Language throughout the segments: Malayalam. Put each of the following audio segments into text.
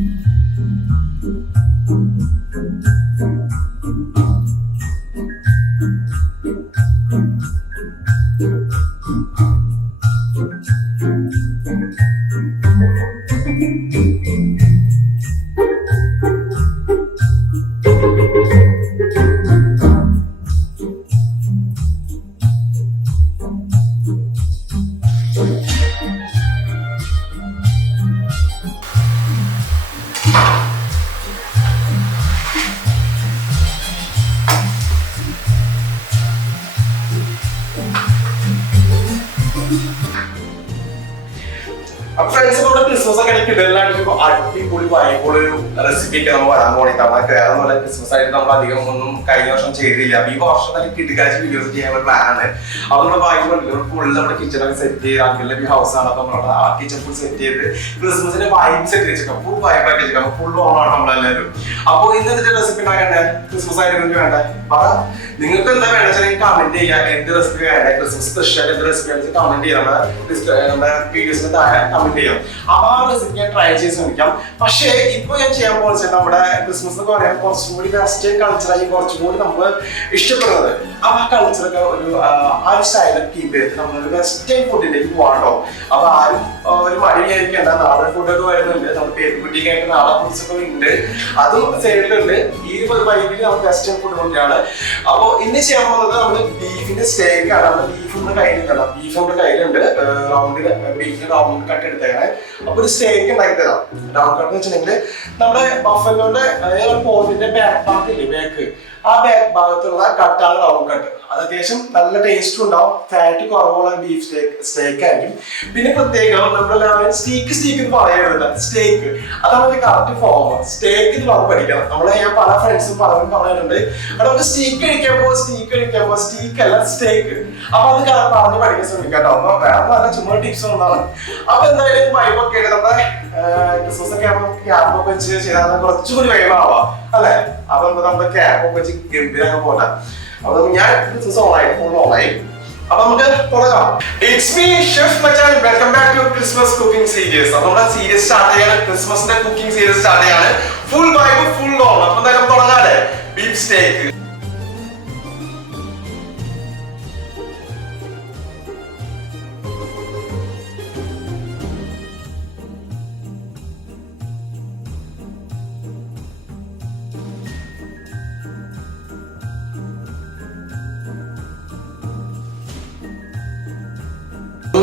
Mm-hmm. അപ്പൊ ഫ്രണ്ട്സ് ക്രിസ്മസ് ഒക്കെ എനിക്ക് ഇടലാണ്ട് അടിപൊളി വൈബുള്ള ഒരു റെസിപ്പി ഒക്കെ നമ്മൾ വരാൻ പോണി തവണ വേറെ പോലെ ക്രിസ്മസ് ആയിട്ട് നമ്മൾ അധികം ഒന്നും കഴിഞ്ഞ വർഷം ചെയ്തില്ല അപ്പൊ ഈ വർഷം തന്നെ കിട്ടിക്കാഴ്ച വീഡിയോസ് ചെയ്യാൻ ഒരു പ്ലാനാണ് അപ്പൊ നമ്മുടെ വൈബ് ഫുൾ നമ്മുടെ കിച്ചണൊക്കെ സെറ്റ് ചെയ്ത് അങ്കിളിന്റെ ഹൗസ് ആണ്. അപ്പൊ നമ്മുടെ ആ കിച്ചൺ ഫുൾ സെറ്റ് ചെയ്ത് ക്രിസ്മസിന്റെ വൈബ് സെറ്റ് വെച്ചേക്കാം ഫുൾ വൈബ് ആക്കി വെച്ചേക്കാം ഫുൾ ഓണാണ് നമ്മളെല്ലാവരും അപ്പൊ ഇന്നത്തെ റെസിപ്പി ഉണ്ടാക്കണ്ടേ ക്രിസ്മസ് ആയിട്ട് നിങ്ങൾക്ക് വേണ്ടേ? നിങ്ങൾക്ക് എന്താ വേണ്ട വെച്ചാൽ കമന്റ് ചെയ്യാം. എന്ത് റെസിപ്പി വേണ്ടേ? ക്രിസ്മസ് സ്പെഷ്യൽ എന്ത് റെസിപ്പി വേണമെന്ന് കമന്റ് ചെയ്യാം. നമ്മുടെ വീഡിയോസിന് താഴെ കമന്റ് ചെയ്യാം. അപ്പൊ ആ റെസിപ്പി ഞാൻ ട്രൈ ചെയ്ത് ശ്രമിക്കാം. പക്ഷേ ഇപ്പൊ ഞാൻ ചെയ്യാൻ പോകുന്നത് നമ്മുടെ ക്രിസ്മസ് എന്ന് പറയാൻ കുറച്ചും കൂടി വെസ്റ്റേൺ കൾച്ചറായി കുറച്ചും കൂടി നമ്മൾ ഇഷ്ടപ്പെടുന്നത്. അപ്പൊ ആ കൾച്ചറൊക്കെ ഒരു ആ, ഒരു സ്റ്റൈലൊക്കെ കീപ്പ് ചെയ്ത് നമ്മളൊരു വെസ്റ്റേൺ ഫുഡിലേക്ക് പോകണ്ടോ അപ്പൊ ആരും ഒരു മടി വിചാരിക്കേണ്ട നാടൻ ഫുഡൊക്കെ വരുന്നുണ്ട്. നമ്മുടെ പേരുകുട്ടിക്കായിട്ട് നാടൻ ഫുഡ്സ് ഒക്കെ ഉണ്ട്. അതും സൈഡിലുണ്ട് ഈ ഒരു വൈബിൽ നമുക്ക് വെസ്റ്റേൺ ഫുഡ് കൊണ്ടാണ് അപ്പൊ ഇന്ന് ചെയ്യാൻ പോകുന്നത് നമ്മൾ ബീഫിന്റെ സ്റ്റേക്ക് ആണ്. നമ്മൾ ബീഫ് നമ്മുടെ കയ്യിലുണ്ടല്ലോ ബീഫ് നമ്മുടെ കയ്യിലുണ്ട്. റൗണ്ടിൽ ബീഫിന്റെ റൗണ്ട് കട്ട് എടുത്തേക്കണേ അപ്പൊ ഒരു സ്റ്റേക്ക് ഉണ്ടാക്കി തരാം. ഡൗൺ കട്ട് എന്ന് വെച്ചിട്ടുണ്ടെങ്കിൽ നമ്മുടെ ബഫലോന്റെ പോത്തിന്റെ ബാക്ക് പാർട്ടില്ലേ ബാക്ക് ആ ബാക്ക് ഭാഗത്തുള്ള കട്ടാണ് റൗണ്ട് കട്ട് അത് അത്യാവശ്യം നല്ല ടേസ്റ്റ് ഉണ്ടാവും. ഫാറ്റ് കുറവുള്ള ബീഫ് സ്റ്റേക്ക് സ്റ്റേക്ക് ആയിരിക്കും. പിന്നെ പ്രത്യേകം നമ്മളെല്ലാവരും സ്റ്റീക്ക് സ്റ്റീക്ക് എന്ന് പറയരുത് സ്റ്റേക്ക് അതാണ് ഒരു കറക്റ്റ് ഫോം സ്റ്റേക്ക് എന്ന് പറഞ്ഞ് പഠിക്കണം. നമ്മളെ ഞാൻ പല ഫ്രണ്ട്സും പലരും പറഞ്ഞിട്ടുണ്ട്. അവിടെ നമുക്ക് സ്റ്റീക്ക് കഴിക്കാൻ പോ സ്റ്റീക്ക് കഴിക്കാൻ പോ സ്റ്റീക്ക് അല്ല സ്റ്റേക്ക് അപ്പൊ അത് പറഞ്ഞ് പഠിക്കാൻ ശ്രമിക്കാം കേട്ടോ. വേറെ നല്ല ചുമ്മാ ടിപ്സ് ഒന്നാണ് അപ്പൊ എന്തായാലും വൈബൊക്കെ നമ്മുടെ ക്രിസ്മസ് ഒക്കെ ആകുമ്പോൾ ക്യാമ്പ് ഒക്കെ വെച്ച് ചെയ്താൽ കുറച്ചുകൂടി വൈവാവാം അല്ലെ? അപ്പൊ നമ്മുടെ ക്യാമ്പ് ഒക്കെ വെച്ച് ഗംഭീരങ്ങ് പോലെ അപ്പൊ ഞാൻ ക്രിസ്മസ് ഓണായി ഫുൾ ഓണായി അപ്പൊ നമുക്ക് തുടങ്ങാം. It's me chef Machan welcome back to Christmas cooking series നമ്മുടെ സീരീസ് സ്റ്റാർട്ട് ചെയ്യാണ്. ക്രിസ്മസിന്റെ കുക്കിംഗ് സീരീസ് സ്റ്റാർട്ട് ചെയ്യാണ്. ഫുൾ വൈബ് ഫുൾ ഓൺ അപ്പൊ എന്തായാലും തുടങ്ങാല്ലേ ബീഫ് സ്റ്റേക്ക്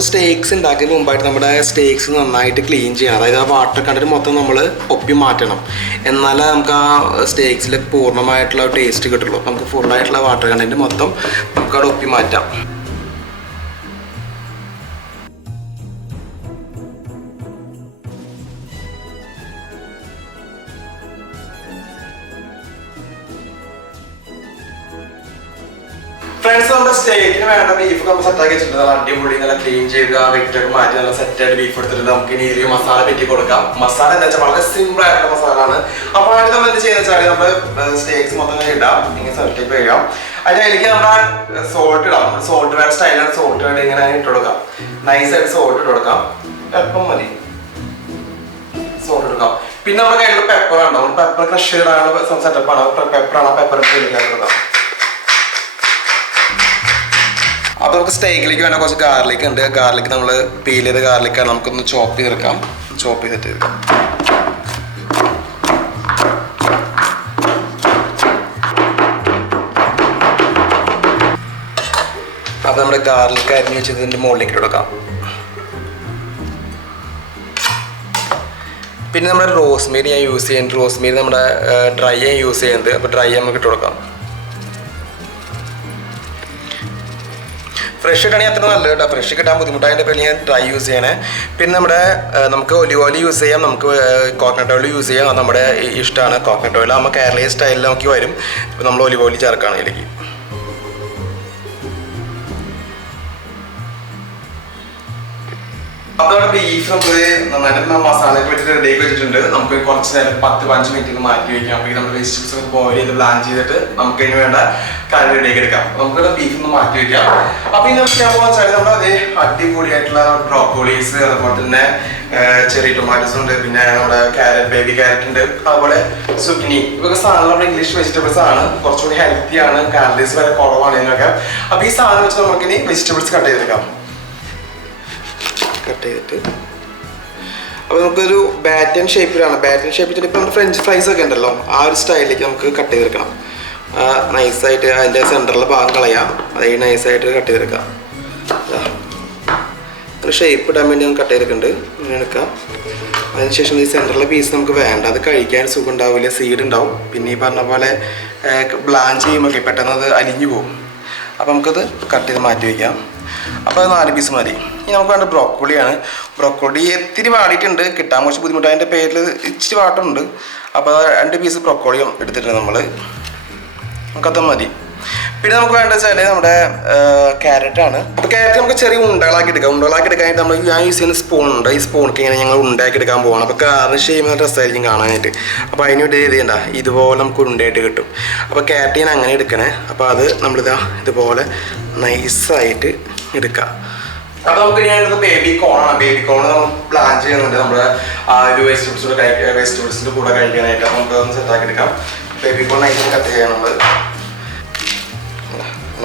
സ്റ്റേക്സ് ഉണ്ടാക്കുന്ന മുമ്പായിട്ട് നമ്മുടെ സ്റ്റേക്സ് നന്നായിട്ട് ക്ലീൻ ചെയ്യണം. അതായത് ആ വാട്ടർ കണ്ടന്റ് മൊത്തം നമ്മൾ ഒപ്പി മാറ്റണം. എന്നാലേ നമുക്ക് ആ സ്റ്റേക്സിൽ പൂർണമായിട്ടുള്ള ടേസ്റ്റ് കിട്ടുള്ളൂ. അപ്പം നമുക്ക് ഫുള്ളായിട്ടുള്ള വാട്ടർ കണ്ടന്റ് മൊത്തം നമുക്ക് അവിടെ ഒപ്പി മാറ്റാം. ഫ്രണ്ട്സ് നമ്മുടെ സ്റ്റേക്കിന് വേണ്ട ബീഫ് നമ്മൾ സെറ്റാക്കി വെച്ചിട്ടുണ്ട്. നല്ല അടിപൊളി നല്ല ക്ലീൻ ചെയ്യുക വെയിറ്റൊക്കെ മാറ്റി നല്ല സെറ്റായിട്ട് ബീഫ് എടുത്തിട്ടുണ്ട്. നമുക്ക് ഇനി ഇതിൽ മസാല പെറ്റി കൊടുക്കാം. മസാല എന്താ വെച്ചാൽ വളരെ സിമ്പിൾ ആയിട്ടുള്ള മസാല ആണ്. അപ്പോൾ ആദ്യം നമ്മൾ എന്ത് ചെയ്യുന്ന വെച്ചാൽ നമ്മൾ സ്റ്റേക്സ് മൊത്തം ഇടാം. ഇങ്ങനെ സെലക്ട് ചെയ്യാം അതിന്റെ അതിലേക്ക് നമ്മുടെ സോൾട്ട് ഇടാം. സോൾട്ട് വേറെ സ്റ്റൈലാണ് സോൾട്ട് വേണ്ട. ഇങ്ങനെ ഇട്ട് കൊടുക്കാം. നൈസ് ആയിട്ട് സോൾട്ട് ഇട്ട് കൊടുക്കാം. എപ്പം മതി. സോൾട്ട് എടുക്കാം പിന്നെ നമ്മുടെ കയ്യിൽ പെപ്പർ ഉണ്ടാവും പെപ്പർ ക്രഷ് ചെയ്താണ് സെറ്റപ്പ് ആണ്. പെപ്പറാണ് പെപ്പർ ഇട്ട് കൊടുക്കാം. അപ്പൊ നമുക്ക് സ്റ്റേക്കിലേക്ക് വേണ്ട കുറച്ച് ഗാർലിക് ഉണ്ട്. ഗാർലിക് നമ്മൾ പീൽ ചെയ്ത ഗാർലിക് ആണ്. നമുക്കൊന്ന് ചോപ്പ് ചെയ്തെടുക്കാം. ചോപ്പ് ചെയ്തിട്ട് എടുക്കാം അപ്പൊ നമ്മുടെ ഗാർലിക് അരിഞ്ഞ് വെച്ചത് ഇതിന്റെ മുകളിലേക്ക് കൊടുക്കാം. പിന്നെ നമ്മുടെ റോസ്മേരി ഞാൻ യൂസ് ചെയ്യുന്നത് റോസ്മേരി നമ്മുടെ ഡ്രൈ യൂസ് ചെയ്യുന്നത്. അപ്പോൾ ഡ്രൈ നമുക്ക് ഇട്ട് കൊടുക്കാം. ഫ്രഷ് ഇട്ടാണെങ്കിൽ അത്ര നല്ലത് കേട്ടോ. ഫ്രഷ് കിട്ടാൻ ബുദ്ധിമുട്ടായതിന്റെ പേരിൽ ഞാൻ ഡ്രൈ യൂസ് ചെയ്യണേ. പിന്നെ നമ്മുടെ നമുക്ക് ഒലിവ് ഓയിൽ യൂസ് ചെയ്യാം. നമുക്ക് കോക്കനട്ട് ഓയിൽ യൂസ് ചെയ്യാം. നമ്മുടെ ഇഷ്ടമാണ് കോക്കനട്ട് ഓയിൽ നമ്മൾ കേരളീയ സ്റ്റൈലിൽ നമുക്ക് വരും. നമ്മൾ ഒലിവ് ഓയിൽ ചേർക്കുകയാണ് ഈ ബീഫ് നമുക്ക് നന്നായിട്ട് മസാലയൊക്കെ വെച്ചിട്ട് റെഡി ആക്കി വെച്ചിട്ടുണ്ട്. നമുക്ക് കുറച്ച് നേരം പത്ത് പതിനഞ്ച് മിനിറ്റ് മാറ്റി വെക്കാം. അപ്പൊ നമ്മൾ വെജിറ്റബിൾസ് ഒക്കെ ബോയിൽ ചെയ്ത് പ്ലാൻ ചെയ്തിട്ട് നമുക്ക് ഇതിന് വേണ്ട കറി റെഡി ആക്കി എടുക്കാം. നമുക്ക് ബീഫ് ഒന്ന് മാറ്റി വെക്കാം. അപ്പൊ ഇന്ന് നമുക്ക് ഞാൻ പോകുന്ന വെച്ചാൽ നമ്മുടെ അതേ അടിപൊളിയായിട്ടുള്ള ബ്രോക്കോളീസ് അതുപോലെ തന്നെ ചെറിയ ടൊമാറ്റോസ് ഉണ്ട്. പിന്നെ നമ്മുടെ ക്യാരറ്റ് ബേബി ക്യാരറ്റ് ഉണ്ട്. അതുപോലെ സുക്കിനി ഇതൊക്കെ സാധനം നമ്മുടെ ഇംഗ്ലീഷ് വെജിറ്റബിൾസ് ആണ്. കുറച്ചുകൂടി ഹെൽത്തി ആണ്. കാലറീസ് വരെ കുറവാണ് ഇതിനൊക്കെ. അപ്പൊ ഈ സാധനം വെച്ച് നമുക്ക് ഇനി വെജിറ്റബിൾസ് കട്ട് ചെയ്തെടുക്കാം. കട്ട് ചെയ്തിട്ട്. അപ്പോൾ നമുക്കൊരു ബാറ്റൻ ഷേപ്പിലാണ് ബാറ്റൻ ഷേപ്പിൽ ഇപ്പോൾ നമ്മുടെ ഫ്രഞ്ച് ഫ്രൈസ് ഒക്കെ ഉണ്ടല്ലോ. ആ ഒരു സ്റ്റൈലിലേക്ക് നമുക്ക് കട്ട് ചെയ്തെടുക്കണം. നൈസായിട്ട് അതിന്റെ സെന്ററിലെ ഭാഗം കളയാം. അതായത് നൈസായിട്ട് കട്ട് ചെയ്തെടുക്കാം. ഒരു ഷേപ്പ് ഇടാൻ വേണ്ടി നമുക്ക് കട്ട് ചെയ്തെടുക്കുന്നുണ്ട്. ഇങ്ങനെ എടുക്കാം. അതിനുശേഷം ഈ സെന്ററിലെ പീസ് നമുക്ക് വേണ്ട. അത് കഴിക്കാൻ സുഖം ഉണ്ടാവില്ല. സീഡ് ഉണ്ടാവും. പിന്നെ ഈ പറഞ്ഞ പോലെ ബ്ലാൻ ചെയ്യുമ്പോൾ പെട്ടെന്ന് അത് അലിഞ്ഞു പോകും. അപ്പോൾ നമുക്കത് കട്ട് ചെയ്ത് മാറ്റി വയ്ക്കാം. അപ്പോൾ അത് നാല് പീസ് മതി. ഇനി നമുക്ക് വേണ്ട ബ്രോക്കോളിയാണ്. ബ്രോക്കോളി ഇത്തിരി വാടിയിട്ടുണ്ട്. കിട്ടാൻ കുറച്ച് ബുദ്ധിമുട്ട് അതിന്റെ പേരിൽ ഇച്ചിരി വാട്ടുണ്ട് അപ്പോൾ രണ്ട് പീസ് ബ്രോക്കോളിയും എടുത്തിട്ടുണ്ട് നമ്മൾ നമുക്കത് മതി. പിന്നെ നമുക്ക് വേണ്ടത് വെച്ചാൽ നമ്മുടെ ക്യാരറ്റ് ആണ്. അപ്പോൾ ക്യാരറ്റ് നമുക്ക് ചെറിയ ഉണ്ടകളാക്കി എടുക്കാം. ഉണ്ടകളാക്കി എടുക്കാനായിട്ട് നമ്മൾ ഞാൻ യൂസ് ചെയ്യുന്ന സ്പൂൺ ഉണ്ട്. ഈ സ്പൂണൊക്കെ ഇങ്ങനെ ഞങ്ങൾ ഉണ്ടാക്കി എടുക്കാൻ പോകണം അപ്പോൾ ഗാർണിഷ് ചെയ്യുന്ന ഡ്രസ്സായിരിക്കും കാണാനായിട്ട്. അപ്പോൾ അതിന് വേണ്ടി ഇത് ചെയ്യണ്ട. ഇതുപോലെ നമുക്ക് ഉണ്ടയായിട്ട് കിട്ടും. അപ്പോൾ ക്യാരറ്റ് ഞാൻ അങ്ങനെ എടുക്കണേ. അപ്പോൾ അത് നമ്മളിതാ ഇതുപോലെ നൈസായിട്ട് എടുക്കാം. അപ്പൊ നമുക്ക് ഞാനത് ബേബി കോണാണ് ബേബി കോൺ നമ്മൾ പ്ലാൻ ചെയ്യുന്നുണ്ട്. നമ്മുടെ ആ ഒരു വെജിറ്റബിൾസ് കൂടെ കഴിക്കാൻ വെജിറ്റബിൾസിന്റെ കൂടെ കഴിക്കാനായിട്ട്. നമുക്ക് ഒന്ന് സെറ്റാക്കി എടുക്കാം. ബേബി കോൺ നൈസ് കട്ട് ചെയ്യാം നമ്മൾ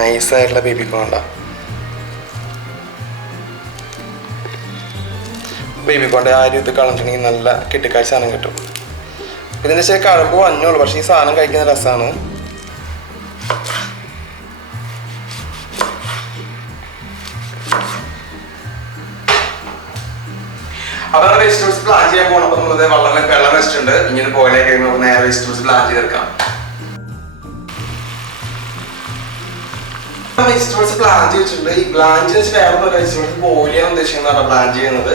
നൈസായിട്ടുള്ള ബേബി കോൺ ഉണ്ടാ ബേബി കോണിന്റെ ആ ഒരു ഇത് കളഞ്ഞിട്ടുണ്ടെങ്കിൽ നല്ല കിട്ടിക്കാഴ്ച സാധനം കിട്ടും. ഇതിന്റെ ശരി കഴമ്പ് വന്നുള്ളൂ പക്ഷേ ഈ സാധനം കഴിക്കുന്ന രസമാണ് അതാണ് വെജിറ്റബിൾസ് പ്ലാൻ ചെയ്യാൻ പോകണം അപ്പൊ നമ്മളത് വെള്ളം വെള്ളം വെച്ചിട്ടുണ്ട് ഇങ്ങനെ പോലെ കഴിയുമ്പോൾ നേരെ വെജിറ്റബിൾസ് പ്ലാൻ ചെയ്തെടുക്കാം. വെജിറ്റബിൾസ് പ്ലാൻ വെച്ചിട്ടുണ്ട്. ഈ ബ്ലാഞ്ച് ചെയ്ത് വേറെ വെജിറ്റബിൾസ് ബോയിലാണ് ഉദ്ദേശിക്കുന്നതാണ് പ്ലാൻ ചെയ്യുന്നത്.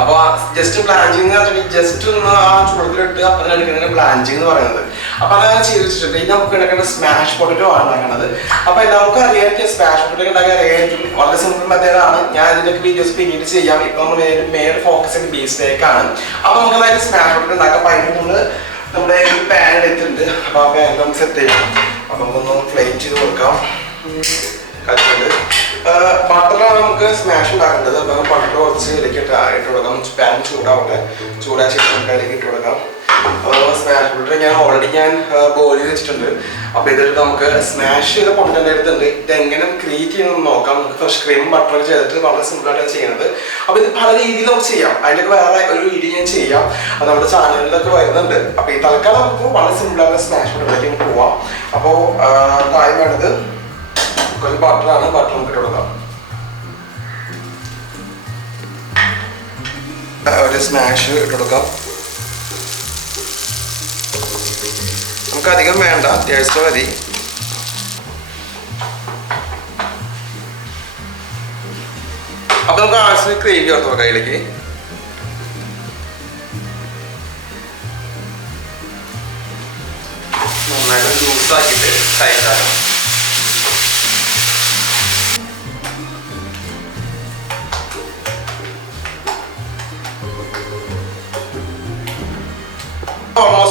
അപ്പൊ ജസ്റ്റ് ചെയ്യുന്ന ജസ്റ്റ് ഒന്ന് ആ ചൂടത്തിലിട്ട് അപ്പം എടുക്കുന്നതിന് ബ്ലാഞ്ചിങ് എന്ന് പറയുന്നത്. അപ്പൊ അങ്ങനെ ചെയ്ത് ഇനി നമുക്ക് ഉണ്ടാക്കേണ്ട സ്മാഷ് പൊട്ടറ്റോ ആണ് ഉണ്ടാക്കുന്നത് അപ്പൊ എല്ലാവർക്കും അറിയാമായിരിക്കും സ്മാഷ് പൊട്ടറ്റോ ഉണ്ടാക്കാൻ അറിയാമായിരിക്കും വളരെ സിമ്പിൾ മെത്തേഡാണ്. ഞാൻ ഇതിന്റെ വീഡിയോസ് പിന്നീട് ചെയ്യാം. ഇപ്പൊ നമ്മൾ മെയിൻ ഫോക്കസ് ബീസിലേക്കാണ് അപ്പൊ നമുക്ക് അതായത് സ്മാഷ് പൊട്ടറ്റോ ഉണ്ടാക്കാം. അപ്പൊ അതിന് നമ്മൾ നമ്മുടെ ഒരു പാൻ എടുത്തിട്ടുണ്ട്. അപ്പൊ ആ പാൻ നമുക്ക് സെറ്റ് ചെയ്യാം. അപ്പൊ നമുക്കൊന്ന് ഫ്ലെയിം ചെയ്ത് കൊടുക്കാം. ബട്ടറാണ് നമുക്ക് സ്മാഷ് ഉണ്ടാക്കേണ്ടത്. അപ്പോൾ ബട്ടർ കുറച്ച് ഇതിലേക്ക് ഇട്ട് ഇട്ട് കൊടുക്കാം. പാൻ ചൂടാവട്ടെ. ചൂടാക്കി നമുക്ക് അതിലേക്ക് ഇട്ട് കൊടുക്കാം. അപ്പോൾ സ്മാഷ് ബട്ടർ ഞാൻ ഓൾറെഡി ഞാൻ ബോയിൽ വെച്ചിട്ടുണ്ട്. അപ്പോൾ ഇതിൽ നമുക്ക് സ്മാഷ് ചെയ്ത കൊണ്ടുതന്നെ എടുത്തുണ്ട് ഇത് എങ്ങനെ ക്രിയേറ്റ് ചെയ്യണമെന്ന് നോക്കാം. നമുക്ക് ഫ്രഷ് ക്രീം ബട്ടർ ചെയ്തിട്ട് വളരെ സിമ്പിൾ സിമ്പിളായിട്ടാണ് ചെയ്യുന്നത് അപ്പോൾ ഇത് പല രീതിയിൽ നമുക്ക് ചെയ്യാം. അതിലൊക്കെ വേറെ ഒരു വീഡിയോ ഞാൻ ചെയ്യാം. അത് നമ്മുടെ ചാനലിലൊക്കെ വരുന്നുണ്ട്. അപ്പോൾ ഈ തൽക്കാലം നമുക്ക് വളരെ സിമ്പിൾ സിമ്പിളായിട്ട് സ്മാഷ് ബട്ടറിലേക്ക് പോവാം. അപ്പോൾ കാര്യം വേണ്ടത് ഒരു ബട്ടറാണ് ബട്ടർ നമുക്ക് കൊടുക്കാം. ഒരു സ്മാഷ് ഇട്ട് കൊടുക്കാം. അധികം വേണ്ട അത്യാവശ്യം മതി. അപ്പൊ നമുക്ക് ആവശ്യത്തിന് ചേർത്ത് കയ്യിലേക്ക് നന്നായിട്ട് ജ്യൂസ് ആക്കിയിട്ട്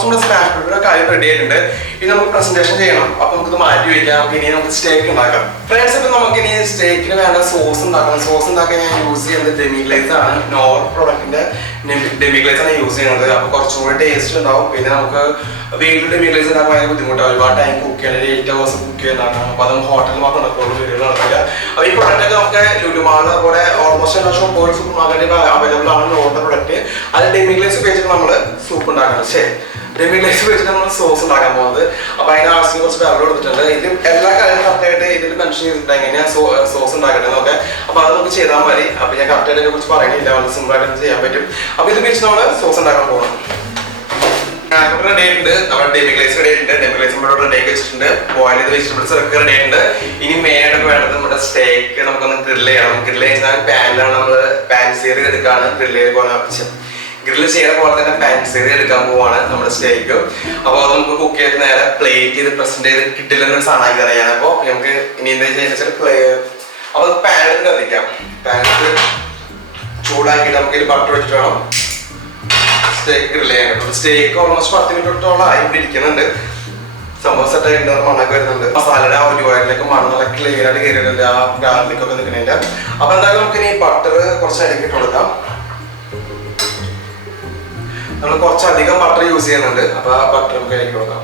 സൈഡാക്കാം കൂടെ സ്മാഷ് കാര്യം റെഡി ആയിട്ടുണ്ട്. ഇനി നമുക്ക് പ്രസന്റേഷൻ ചെയ്യണം. അപ്പൊ നമുക്ക് മാറ്റി വെക്കാം അപ്പൊ ഇനി നമുക്ക് സ്റ്റേക്ക് ഉണ്ടാക്കാം. ഫ്രണ്ട്സ് ഇപ്പൊ നമുക്ക് ഇനി സ്റ്റേക്കിന് വേണ്ട സോസ് ഉണ്ടാക്കണം. സോസ് ഉണ്ടാക്കാൻ ഞാൻ യൂസ് ചെയ്യുന്നത് ഡെമിഗ്ലൈസ് ആണ്. നോർ പ്രൊഡക്റ്റിന്റെ ഡെമിഗ്ലൈസ് ആണ് യൂസ് ചെയ്യുന്നത്. അപ്പൊ കുറച്ചും കൂടെ ടേസ്റ്റ് ഉണ്ടാവും. പിന്നെ നമുക്ക് വീട്ടിൽ ഡെമിഗ്ലൈസ് ഉണ്ടാക്കാൻ ഭയങ്കര ബുദ്ധിമുട്ടാണ് ഒരുപാട് ടൈം കുക്ക് ചെയ്യാൻ എയ്റ്റ് ഹവേഴ്സ് കുക്ക് ചെയ്യുന്നതാണ് അപ്പൊ അത് ഹോട്ടലിൽ മാത്രം നടക്കുള്ളൂ. വീടുകൾ നടക്കില്ല. അപ്പൊ ഈ പ്രൊഡക്റ്റ് നമുക്ക് ലുലുമാൾ അതുപോലെ ഓൾമോസ്റ്റ് എല്ലാ ഷോപ്പുകൾ സൂപ്പർ മാർക്കറ്റിൽ അവൈലബിൾ ആണ് നോർമൽ പ്രൊഡക്റ്റ് അത് ഡെമിഗ്ലൈസ് ഉപയോഗിച്ചിട്ട് നമ്മൾ സൂപ്പ് ഉണ്ടാക്കണം. ശരി. ഡെമി വെച്ച് നമ്മൾ സോസ് ഉണ്ടാക്കാൻ പോകുന്നത്. അപ്പൊ അതിന് ആവശ്യം കുറച്ച് വെള്ളം എടുത്തിട്ടുണ്ട്. ഇതിൽ എല്ലാ കാര്യങ്ങളും കറക്റ്റായിട്ട് ഇതിൽ മെൻഷൻ ചെയ്തിട്ടുണ്ട്. എങ്ങനെയാണ് സോസ് ഉണ്ടാക്കേണ്ടതെന്നൊക്കെ അപ്പൊ അത് നമുക്ക് ചെയ്താൽ മതി. അപ്പൊ ഞാൻ കറക്റ്റായിട്ട് ഇതിനെ കുറിച്ച് പറയുന്നില്ല. വളരെ സിമ്പിൾ ആയിട്ട് ചെയ്യാൻ പറ്റും. അപ്പൊ ഇത് വെച്ച് നമ്മൾ സോസ് ഉണ്ടാക്കാൻ പോകണം റെഡി ആയിട്ടുണ്ട്. നമ്മുടെ ചെയ്ത് വെജിറ്റബിൾസ് ഒക്കെ ഇനി വേണ്ടത് നമ്മുടെ സ്റ്റേക്ക് നമുക്കൊന്ന് ഗ്രില്ല് ചെയ്യണം. ഗ്രില്ല് ചെയ്താൽ പാനിലാണ് നമ്മൾ പാൻ സീർ എടുക്കാണ് ഗ്രില്ല് ചെയ്ത് പോകാൻ ആവശ്യം ഗ്രില്ല് ചെയ്യുന്ന പോലെ തന്നെ പാൻസറി എടുക്കാൻ പോവാണ് നമ്മുടെ സ്റ്റേക്ക്. അപ്പോൾ അത് നമുക്ക് കുക്ക് ചെയ്ത് നേരെ പ്ലേറ്റ് ചെയ്ത് പ്രസന്റ് ചെയ്ത് കിട്ടില്ലെന്നൊരു സാധനമാക്കി തരാം അപ്പോൾ നമുക്ക് ഇനി എന്താ ചെയ്യുക വെച്ചാൽ പ്ലേ അപ്പോൾ പാനിൽ കത്തിക്കാം. പാനിൽ ചൂടാക്കിയിട്ട് നമുക്ക് ഇതിൽ ബട്ടർ വെച്ചിട്ട് വേണം. സ്റ്റേക്ക് ഗ്രില്ല് ചെയ്യാൻ. സ്റ്റേക്ക് ഓൾമോസ്റ്റ് പത്ത് മിനിറ്റോളം ആയി പിടിക്കുന്നുണ്ട് സംഭവം സെറ്റ് ആയിട്ട് മണ്ണൊക്കെ വരുന്നുണ്ട്. മസാലയുടെ ആ ഒരു വയറിലേക്ക് മണ്ണൊക്കെ ക്ലിയർ ആയിട്ട് കയറിയിട്ടുണ്ട് ആ ഗാർലിക് ഒക്കെ നിൽക്കുന്നുണ്ട് അപ്പൊ എന്തായാലും നമുക്ക് ഇനി ബട്ടർ കുറച്ച് അരിക്കിട്ട് കൊടുക്കാം. നമ്മൾ കുറച്ചധികം ബട്ടർ യൂസ് ചെയ്യുന്നുണ്ട്. അപ്പൊ ആ ബട്ടർ നമുക്ക് അതിലേക്ക് കൊടുക്കാം.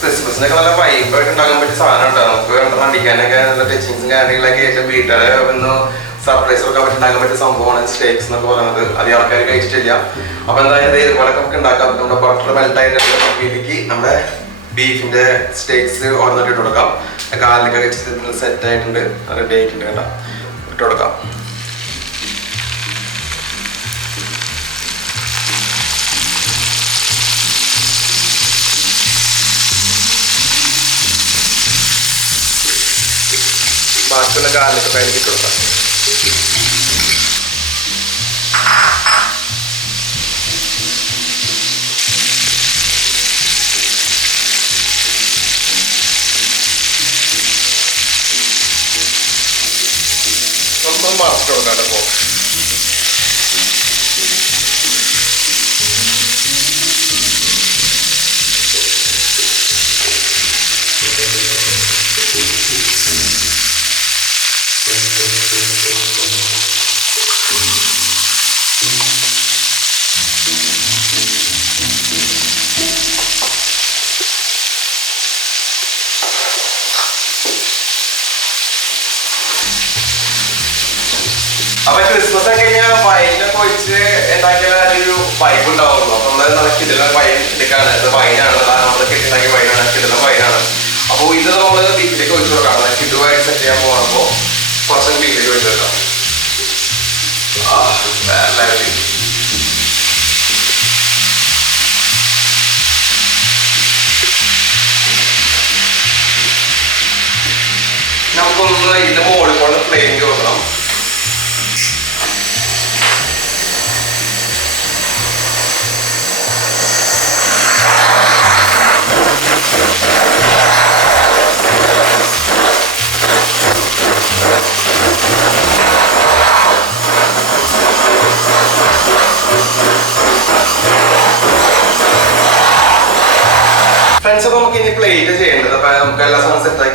ക്രിസ്മസിനൊക്കെ നല്ല വൈബായിട്ട് ഉണ്ടാക്കാൻ പറ്റിയ സാധനം ഉണ്ടോ നമുക്ക് വേണ്ട അടിക്കാനൊക്കെ നല്ല ടച്ചിങ്സും കാര്യങ്ങളൊക്കെ ഏറ്റവും വീട്ടുകാരെ ഒന്ന് സർപ്രൈസ് ഒക്കെ പറ്റി ഉണ്ടാക്കാൻ പറ്റിയ സംഭവമാണ് സ്റ്റേക്സ് എന്നൊക്കെ പറയുന്നത്. അധികം ആൾക്കാർ കഴിച്ചിട്ടില്ല. അപ്പൊ എന്തായാലും ഇത് ഇതുപോലെ നമുക്ക് ഉണ്ടാക്കാം. നമ്മുടെ ബട്ടർ മെൽറ്റ് ആയിട്ട് ഇതിലേക്ക് നമ്മുടെ ബീഫിന്റെ സ്റ്റേക്സ് ഓർഡർ ഇട്ട് കൊടുക്കാം. കാലിലൊക്കെ വെച്ചിട്ട് സെറ്റ് ആയിട്ടുണ്ട്. റെഡി ആയിട്ടുണ്ട് കേട്ടോ ഇട്ട് കൊടുക്കാം. ബാക്കിയുള്ള കാലിലൊക്കെ അതിലേക്ക് ഇട്ട് കൊടുക്കാം. നമുക്ക് മറച്ചിട്ട് അപ്പൊ ക്രിസ്മസ് ഒക്കെ കഴിഞ്ഞാൽ വൈനൊക്കെ ഒഴിച്ച് ഉണ്ടാക്കിയാൽ ഒരു ഉണ്ടാവുള്ളൂ. അപ്പൊ നമ്മൾ നല്ല ഇതെല്ലാം വൈൻ എടുക്കാണ്. ഇത് വൈനാണ് നമ്മൾ കെട്ടിണ്ടാക്കിയ വൈനാണ് കിടില വൈനാണ് അപ്പൊ ഇത് നമ്മൾ വീട്ടിലേക്ക് ഒഴിച്ചു കൊടുക്കാം. കിടുവായിട്ട് സെറ്റ് ചെയ്യാൻ പോകുമ്പോ കുറച്ച് വീട്ടിലേക്ക് ഒഴിച്ചു കൊടുക്കാം. നമുക്കൊന്ന് ഇതിന്റെ മുകളിൽ കൊണ്ട് പ്ലെയിൻ കൊടുക്കണം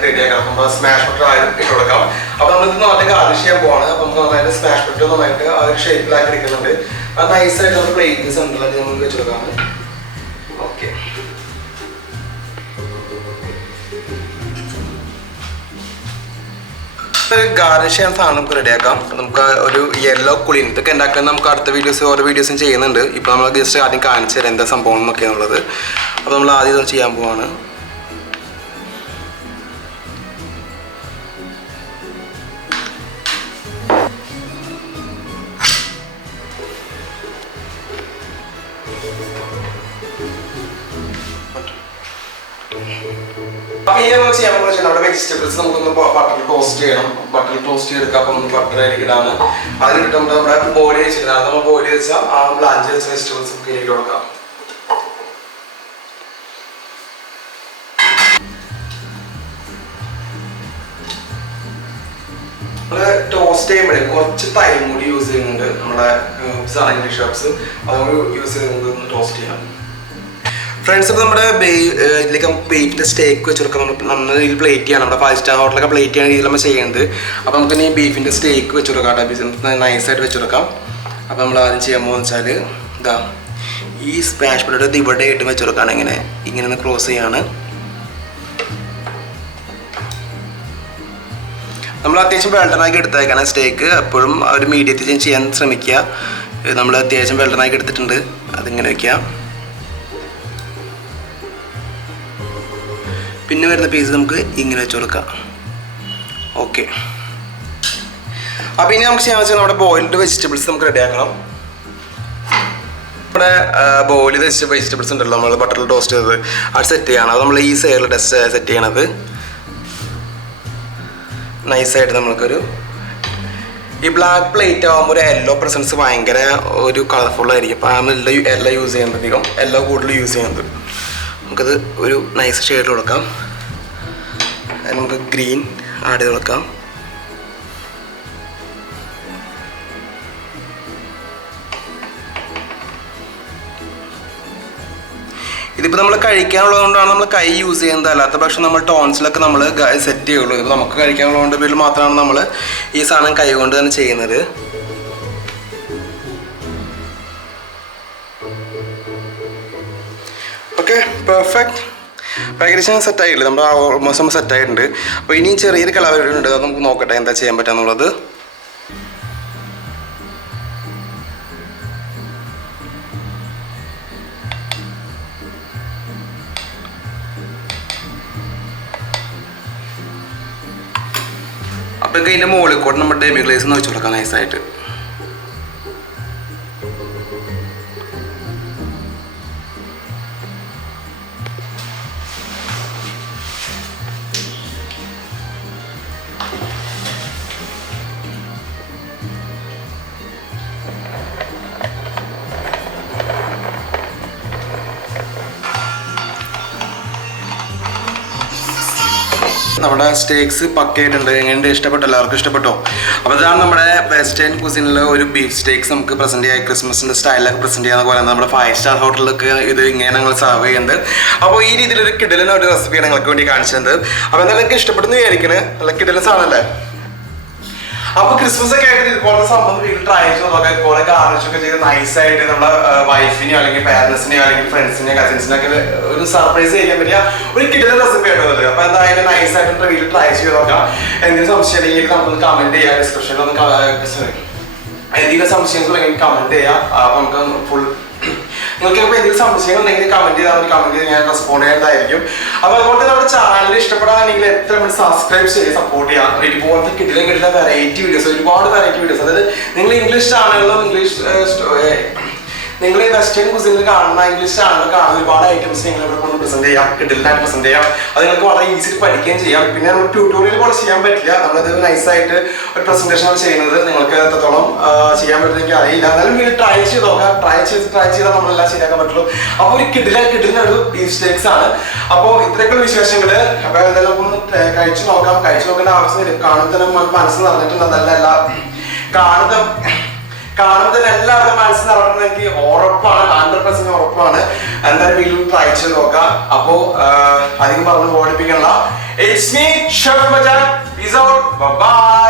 സാധനം നമ്മൾ സ്മാഷ് ബട്ടർ ആയാലും ഇട്ട് കൊടുക്കാം. അപ്പൊ നമ്മൾ ഇത് നന്നായിട്ട് ചെയ്യാൻ പോവാണ്. അപ്പൊ നമുക്ക് നന്നായിട്ട് സ്മാഷ് ബട്ടർ നന്നായിട്ട് ആ ഒരു ഷേപ്പിലാക്കി എടുക്കുന്നുണ്ട്. അത് നൈസായിട്ട് നമ്മൾ പ്ലേറ്റ് സെന്ററിലാക്കി നമുക്ക് വെച്ച് കൊടുക്കാം ഓക്കെ ഗാർണിഷ് ചെയ്യാൻ സാധനം നമുക്ക് റെഡിയാക്കാം നമുക്ക് ഒരു യെല്ലോ കുളിൻ ഇതൊക്കെ ഉണ്ടാക്കാൻ നമുക്ക് അടുത്ത വീഡിയോസ് ഓരോ വീഡിയോസും ചെയ്യുന്നുണ്ട്. ഇപ്പോൾ നമ്മൾ ജസ്റ്റ് ആദ്യം കാണിച്ചു തരാം എന്താ സംഭവം എന്നൊക്കെയാണുള്ളത്. അപ്പോൾ നമ്മൾ ആദ്യം ചെയ്യാൻ പോവാണ്. അപ്പൊ ഇനി നമ്മൾ ചെയ്യാൻ പോകുന്നത് വെച്ചാൽ വെജിറ്റബിൾസ് നമുക്കൊന്ന് ബട്ടർ ടോസ്റ്റ് ചെയ്യണം. ബട്ടർ ടോസ്റ്റ് ചെയ്തെടുക്കാം അപ്പൊ നമുക്ക് ബട്ടർ ഇടാന്ന് അതിലിട്ട് നമ്മൾ നമ്മുടെ ബോഡി വെച്ചിട്ടാണ് നമ്മൾ ബോയിൽ വെച്ചാൽ ആ ബ്ലാഞ്ച് വെച്ച വെജിറ്റബിൾസ് നമുക്ക് ഇതിലേക്ക് കൊടുക്കാം. ടോസ്റ്റ് ചെയ്യുമ്പോഴേ കുറച്ച് ടൈം കൂടി യൂസ് ചെയ്യുന്നുണ്ട്. നമ്മുടെ ഹെർബ്സ് ഷോപ്സ് അതുകൊണ്ട് യൂസ് ചെയ്ത് നമുക്ക് ടോസ്റ്റ് ചെയ്യാം. ഫ്രണ്ട്സ് ഇപ്പോൾ നമ്മുടെ ഇതിലേക്ക് ബീഫിന്റെ സ്റ്റേക്ക് വെച്ച് കൊടുക്കാം നമ്മൾ നന്ന രീതിയിൽ പ്ലേറ്റ് ചെയ്യണം. നമ്മുടെ ഫൈവ് സ്റ്റാർ ഹോട്ടലൊക്കെ പ്ലേറ്റ് ചെയ്യുന്ന രീതിയിൽ നമ്മൾ ചെയ്യുന്നത് അപ്പോൾ നമുക്ക് ഇനി ബീഫിന്റെ സ്റ്റേക്ക് വെച്ച് കൊടുക്കാം കേട്ടോ. ബീഫ് നൈസായിട്ട് വെച്ച് കൊടുക്കാം അപ്പോൾ നമ്മൾ ആദ്യം ചെയ്യാൻ പോകുന്ന വെച്ചാൽ ഇതാ. ഈ സ്പാഷ് പ്ലേറ്റ് ഇവിടെ ഇട്ട് വെച്ച് കൊടുക്കുകയാണ് ഇങ്ങനെ. ഇങ്ങനെ ഒന്ന് ക്രോസ് ചെയ്യാണ്. നമ്മൾ അത്യാവശ്യം വെള്ളനാക്കി എടുത്തേക്കാണ് സ്റ്റേക്ക് എപ്പോഴും ഒരു മീഡിയത്തിൽ ചെയ്യാൻ ശ്രമിക്കുക. നമ്മൾ അത്യാവശ്യം വെള്ളനാക്കി എടുത്തിട്ടുണ്ട്. അതിങ്ങനെ വെക്കുക. പിന്നെ വരുന്ന പീസ് നമുക്ക് ഇങ്ങനെ വെച്ച് കൊടുക്കാം. ഓക്കെ അപ്പോൾ ഇനി നമുക്ക് ചെയ്യാൻ വെച്ചാൽ നമ്മുടെ ബോയിൽഡ് വെജിറ്റബിൾസ് നമുക്ക് റെഡിയാക്കണം നമ്മുടെ ബോയിൽ വെച്ച വെജിറ്റബിൾസ് ഉണ്ടല്ലോ നമ്മൾ ബട്ടറിൽ ടോസ്റ്റ് ചെയ്തത്. അത് സെറ്റ് ചെയ്യണം. അത് നമ്മൾ ഈ സൈഡിൽ ടെസ്റ്റ് സെറ്റ് ചെയ്യണത്. നൈസായിട്ട് നമ്മൾക്കൊരു ഈ ബ്ലാക്ക് പ്ലേറ്റ് ആകുമ്പോൾ ഒരു യെല്ലോ പ്രസൻസ് ഭയങ്കര ഒരു കളർഫുൾ ആയിരിക്കും. അപ്പോൾ നമ്മൾ എല്ലാം യൂസ് ചെയ്യുന്നത് അധികം. എല്ലാം കൂടുതൽ യൂസ് ചെയ്യുന്നത് നമുക്കത് ഒരു നൈസ് ഷെയ്ഡിൽ കൊടുക്കാം. നമുക്ക് ഗ്രീൻ ആഡ് ചെയ്ത് കൊടുക്കാം. ഇതിപ്പോൾ നമ്മൾ കഴിക്കാനുള്ളത് കൊണ്ടാണ് നമ്മൾ കൈ യൂസ് ചെയ്യുന്നത്. അല്ലാത്ത പക്ഷെ നമ്മൾ ടോൺസിലൊക്കെ നമ്മൾ സെറ്റ് ചെയ്യുള്ളൂ. ഇപ്പോൾ നമുക്ക് കഴിക്കാനുള്ളതുകൊണ്ട് മാത്രമാണ് നമ്മൾ ഈ സാധനം കൈ കൊണ്ട് തന്നെ ചെയ്യുന്നത്. പെർഫെക്റ്റ് ഏകദേശം സെറ്റ് നമ്മൾ ഓൾമോസ്റ്റ് നമ്മൾ സെറ്റ് ആയിട്ടുണ്ട്. അപ്പോൾ ഇനിയും ചെറിയൊരു ഉണ്ട് അത് നമുക്ക് നോക്കട്ടെ എന്താ ചെയ്യാൻ പറ്റുക എന്നുള്ളത് അപ്പം ഇതിന്റെ മുകളിൽ കൂടെ നമ്മുടെ ഡെമിഗ്ലേസ് ഗ്ലേസ് ഒന്ന് വെച്ച് കൊടുക്കാം. നൈസായിട്ട് നമ്മുടെ സ്റ്റേക്സ് പക്കയായിട്ടുണ്ട്. എങ്ങനെയുണ്ട്? ഇഷ്ടപ്പെട്ടു? എല്ലാവർക്കും ഇഷ്ടപ്പെട്ടോ? അപ്പോൾ ഇതാണ് നമ്മുടെ വെസ്റ്റേൺ കുസിനിലെ ഒരു ബീഫ് സ്റ്റേക്സ് നമുക്ക് പ്രസന്റ് ചെയ്യാം. ക്രിസ്മസിന്റെ സ്റ്റൈലൊക്കെ പ്രസന്റ് ചെയ്യാൻ പോലെ നമ്മുടെ ഫൈവ് സ്റ്റാർ ഹോട്ടലിലൊക്കെ ഇത് ഇങ്ങനെ ഞങ്ങൾ സെർവ് ചെയ്യുന്നത്. അപ്പോൾ ഈ രീതിയിലൊരു കിടലിനൊരു റെസിപ്പിയാണ് ഞങ്ങൾക്ക് വേണ്ടി കാണിച്ചത് അപ്പോൾ എന്തായാലും നിങ്ങൾക്ക് ഇഷ്ടപ്പെടുന്നു വിചാരിക്കണേ. നല്ല സാധനല്ലേ അപ്പൊ ക്രിസ്മസ് ഒക്കെ ആയിട്ട് ഇതുപോലത്തെ സംഭവം വീട്ടിൽ ട്രൈ ചെയ്ത് നോക്കാം. ഇതുപോലെ ഗാർണിച്ചൊക്കെ ചെയ്ത് നൈസ് ആയിട്ട് നമ്മുടെ വൈഫിനെയോ അല്ലെങ്കിൽ പാരന്റ്സിനെയോ അല്ലെങ്കിൽ ഫ്രണ്ട്സിനെയോ കസിൻസിനോ ഒക്കെ ഒരു സർപ്രൈസ് ചെയ്യാൻ പറ്റിയ ഒരു കിട്ടുന്ന റെസിപ്പി ആയിട്ടുള്ളത് അപ്പൊ എന്തായാലും നൈസ് ആയിട്ട് വീട്ടിൽ ട്രൈ ചെയ്ത് നോക്കാം. എന്തെങ്കിലും സംശയം ഉണ്ടെങ്കിൽ നമുക്ക് കമന്റ് ചെയ്യാം. ഡിസ്ക്രിപ്ഷനിൽ ഒന്ന് എന്തെങ്കിലും സംശയങ്ങൾ കമന്റ് ചെയ്യാം. അപ്പൊ നമുക്ക് ഫുൾ നിങ്ങൾക്ക് ഇപ്പോൾ എന്തെങ്കിലും സംശയം ഉണ്ടെങ്കിൽ കമന്റ് ചെയ്താൽ മതി. കമന്റ് ചെയ്ത് ഞാൻ റെസ്പോണ്ട് ചെയ്യേണ്ടതായിരിക്കും അപ്പോൾ അതുപോലെ തന്നെ നമ്മുടെ ചാനൽ ഇഷ്ടപ്പെടാണെങ്കിൽ എത്ര മണി സബ്സ്ക്രൈബ് ചെയ്ത് സപ്പോർട്ട് ചെയ്യാം. ഇതുപോലത്തെ കിട്ടില്ല കിട്ടില്ല വെറൈറ്റി വീഡിയോസ് ഒരുപാട് വെറൈറ്റി വീഡിയോസ് അതായത് നിങ്ങൾ ഇംഗ്ലീഷ് ചാനലിലും ഇംഗ്ലീഷ് നിങ്ങൾ ഈ വെസ്റ്റേൺ കുസിനിൽ കാണുന്ന ഇംഗ്ലീഷ് ചാനൽ കാണുന്ന ഒരുപാട് ഐറ്റംസ് നിങ്ങൾ ഇവിടെ കൊണ്ട് പ്രസന്റ് ചെയ്യാം കിഡിലായിട്ട് പ്രസന്റ് ചെയ്യാം. അത് നിങ്ങൾക്ക് വളരെ ഈസി പഠിക്കുകയും ചെയ്യാം. പിന്നെ നമ്മൾ ട്യൂട്ടോറിയൽ പോലെ ചെയ്യാൻ പറ്റില്ല. നമ്മളത് നൈസ് ആയിട്ട് ഒരു പ്രസന്റേഷൻ ചെയ്യുന്നത്. നിങ്ങൾക്ക് എത്രത്തോളം ചെയ്യാൻ പറ്റുന്ന എനിക്ക് അറിയില്ല. എന്നാലും വീട് ട്രൈ ചെയ്ത് നോക്കാം. ട്രൈ ചെയ്ത് ട്രൈ ചെയ്താൽ നമ്മളെല്ലാം ശരിയാക്കാൻ പറ്റുള്ളൂ. അപ്പോൾ ഒരു കിഡില കിഡിലിന് ഒരു ബീഫ് സ്റ്റേക്സ് ആണ് അപ്പോൾ ഇത്രയൊക്കെ വിശേഷങ്ങൾ അപ്പോൾ എന്തായാലും ഒന്ന് കഴിച്ചു നോക്കാം. കഴിച്ചു നോക്കേണ്ട ആവശ്യമില്ല കാണുമ്പോൾ തന്നെ നമുക്ക് മനസ്സ് നിറഞ്ഞിട്ടുണ്ട്? അതല്ല എല്ലാ കാണുന്ന കാണുമ്പോൾ എല്ലാവരും നടക്കുന്നത് എനിക്ക് ഉറപ്പാണ് ഹൺഡ്രഡ് പെർസെന്റ് ഉറപ്പാണ്. എന്തായാലും വീട്ടിൽ ട്രൈ ചെയ്ത് നോക്കാം. അപ്പോ അധികം പറഞ്ഞു ഓടിപ്പിക്കണ്ട. ഇറ്റ്സ് മീ ഷെഫ് ബജാൻ ബൈ